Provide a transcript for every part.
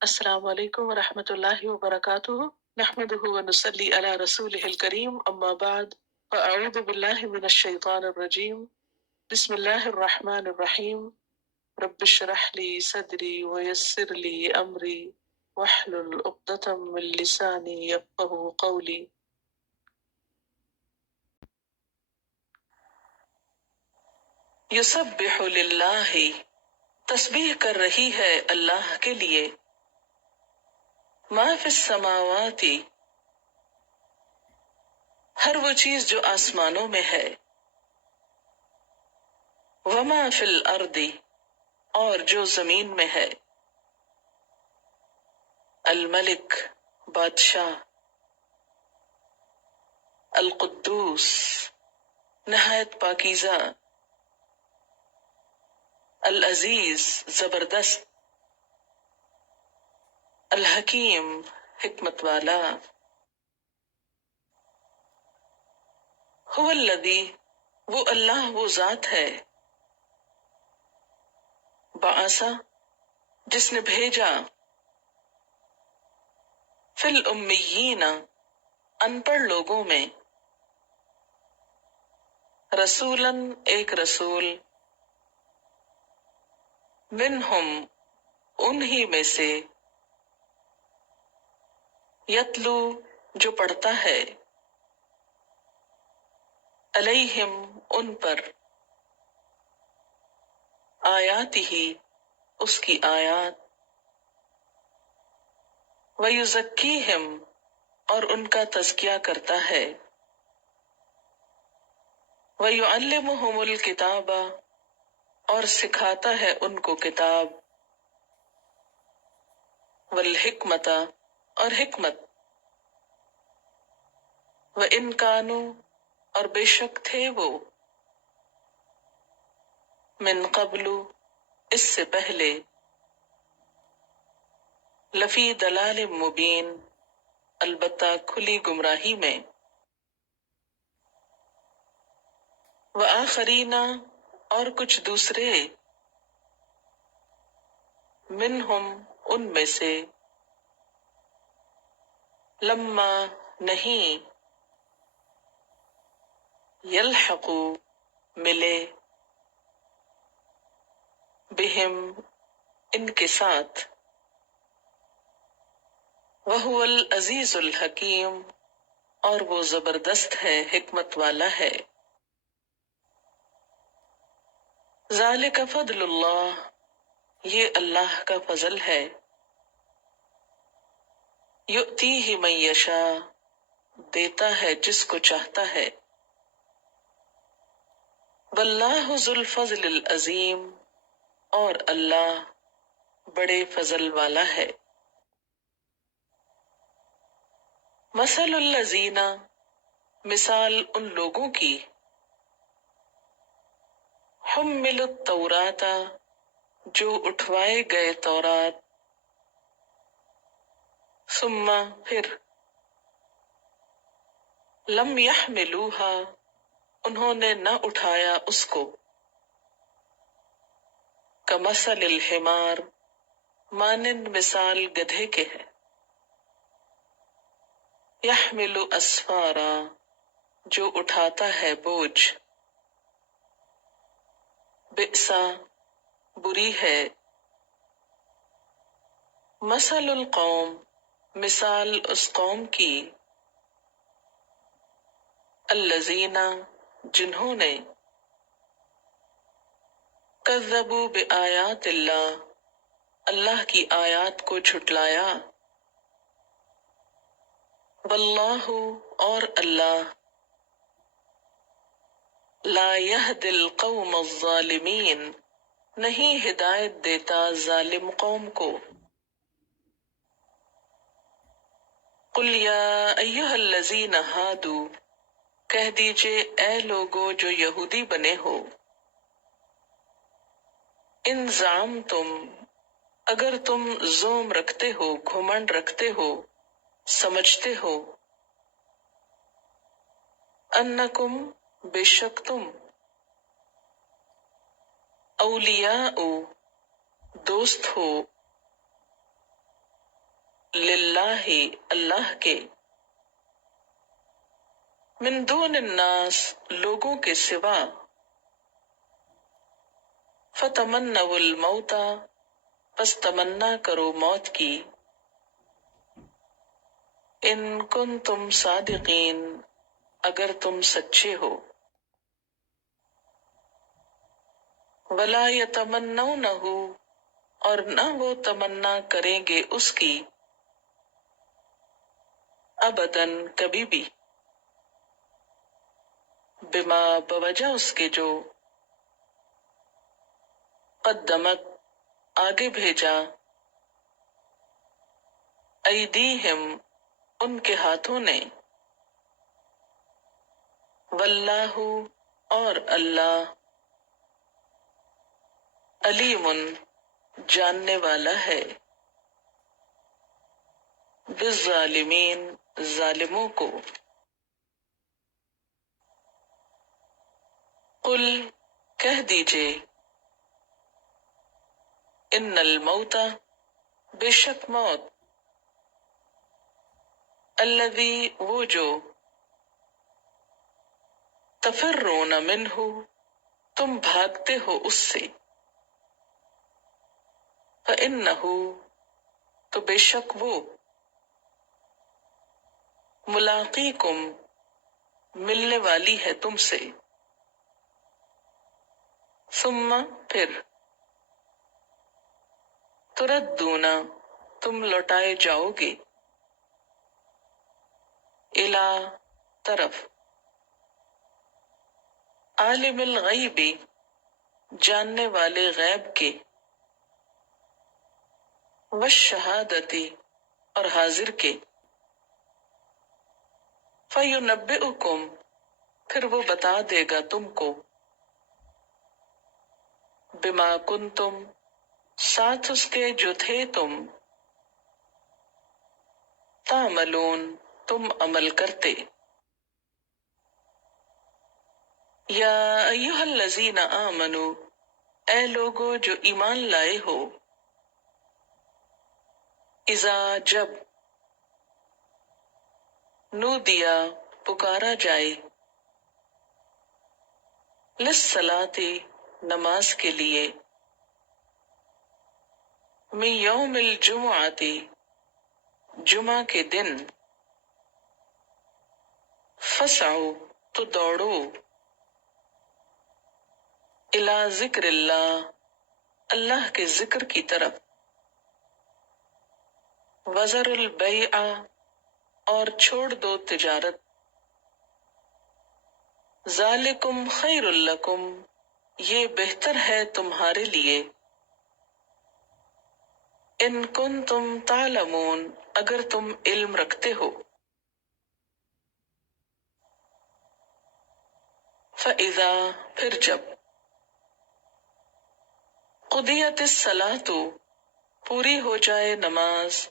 السلام علیکم ورحمۃ اللہ وبرکاتہ نحمده ونصلی علی رسولہ الکریم اما بعد فاعوذ باللہ من الشیطان الرجیم بسم اللہ الرحمن الرحیم رب اشرح لی صدری ویسر لی امری واحلل عقدۃ من لسانی یفقهوا قولی۔ یسبح للہ، تسبیح کر رہی ہے اللہ کے لیے، ما فی السماوات، ہر وہ چیز جو آسمانوں میں ہے، وما فی الارض، اور جو زمین میں ہے، الملک، بادشاہ، القدوس، نہایت پاکیزہ، العزیز، زبردست، الحکیم، حکمت والا، هو الذی، وہ اللہ وہ ذات ہے، بعث، جس نے بھیجا، فی الامیین، ان پڑھ لوگوں میں، رسولاً، ایک رسول، منہم، انہی میں سے، یتلو، جو پڑھتا ہے، علیہم، ان پر، آیاتہ، اس کی آیات، ویزکیہم، اور ان کا تزکیہ کرتا ہے، ویعلمہم الکتاب، اور سکھاتا ہے ان کو کتاب، والحکمت، اور حکمت، وَإِن كَانُوا، اور بے شک تھے وہ، من قبل، اس سے پہلے، لفی دلال مبین، البتہ کھلی گمراہی میں، وآخرین، اور کچھ دوسرے، منہم، ان میں سے، لما، نہیں، یلحقو، ملے، بہم، ان کے ساتھ، وہو العزیز الحکیم، اور وہ زبردست ہے، حکمت والا ہے، ذالک فضل اللہ، یہ اللہ کا فضل ہے، یؤتیہ من یشاء، دیتا ہے جس کو چاہتا ہے، واللہ ذو الفضل العظیم، اور اللہ بڑے فضل والا ہے، مثل الذین، مثال ان لوگوں کی، حملوا التوراۃ، جو اٹھوائے گئے تورات، ثم، پھر، لم یحملوها، انہوں نے نہ اٹھایا اس کو، کمثل الحمار، مانند مثال گدھے کے ہے، یحمل اسفارا، جو اٹھاتا ہے بوجھ، بئسا، بری ہے، مثل القوم، مثال اس قوم کی، الذین، جنہوں نے، کذبوا بآیات اللہ، اللہ کی آیات کو جھٹلایا، واللہ، اور اللہ، لا یہدی القوم الظالمین، نہیں ہدایت دیتا ظالم قوم کو، قل یا ایہا الذین ہادوا، کہہ دیجئے اے لوگو جو یہودی بنے ہو، ان زعمتم، اگر تم زوم رکھتے ہو، گھمنڈ رکھتے ہو، سمجھتے ہو، انکم، بے شک تم، اولیاء، دوست ہو، للہ اللہ کے، من دون الناس لوگوں کے سوا، فتمنوا الموت پس تمنا کرو موت کی، ان کنتم صادقین اگر تم سچے ہو، ولا یتمنونہ اور نہ وہ تمنا کریں گے اس کی، ابداً کبھی بھی، بما بوجہ اس کے جو، قدمت آگے بھیجا، ایدیہم ان کے ہاتھوں نے، واللہ اور اللہ، علیم جاننے والا ہے، بالظالمین ظالموں کو، قل کہہ دیجئے، ان الموت بے شک موت، الذی وہ جو، تفرون منہ تم بھاگتے ہو اس سے، فإنہ تو بے شک وہ، ملاقیکم ملنے والی ہے تم سے، ثم پھر، تردون تم لوٹائے جاؤ گے، الی طرف، عالم الغیب جاننے والے غیب کے، والشہادتی اور حاضر کے، فینبئکم پھر وہ بتا دے گا تم کو، بما کنتم ساتھ اس کے جو تھے تم، تعملون تم عمل کرتے، یا ایہا الذین آمنوا اے لوگو جو ایمان لائے ہو، اذا جب، نودیا پکارا جائے، للصلاۃ نماز کے لیے، من یوم الجمعۃ جمعہ کے دن، فسعوا تو دوڑو، الی ذکر اللہ اللہ کے ذکر کی طرف، وذروا البیع اور چھوڑ دو تجارت، ذالکم خیر لکم یہ بہتر ہے تمہارے لیے، ان کنتم تعلمون اگر تم علم رکھتے ہو، فَإِذَا پھر جب، قضیت الصلاۃ پوری ہو جائے نماز،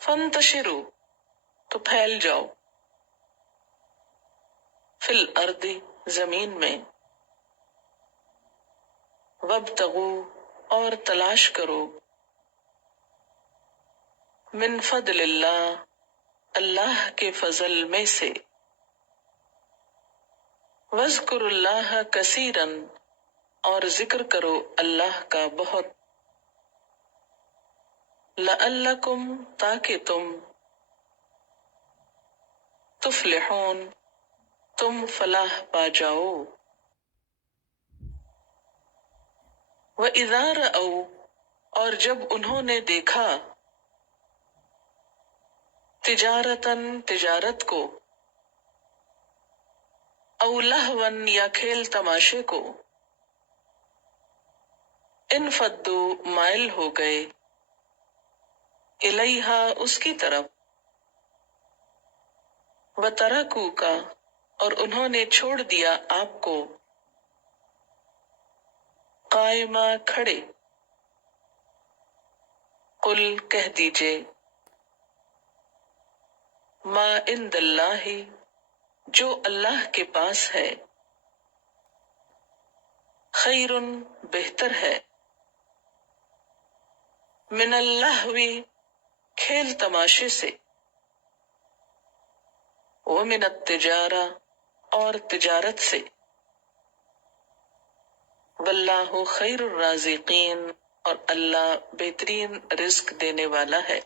فانتشروا تو پھیل جاؤ، فی الارض زمین میں، وابتغوا اور تلاش کرو، من فضل اللہ اللہ کے فضل میں سے، واذکروا اللہ کثیرا اور ذکر کرو اللہ کا بہت، لعلکم تاکہ تم، تفلحون تم فلاح پا جاؤ، وَإِذَا رَأَوْا اور جب انہوں نے دیکھا، تجارتاً تجارت کو، او لہون یا کھیل تماشے کو، انفضوا مائل ہو گئے، الیہا اس کی طرف، وترکوک اور انہوں نے چھوڑ دیا آپ کو، قائما کھڑے، قل کہہ دیجئے، ما عند اللہ جو اللہ کے پاس ہے، خیر بہتر ہے، من اللہو کھیل تماشے سے، ومن التجارہ اور تجارت سے، واللہ خیر الرازقین اور اللہ بہترین رزق دینے والا ہے۔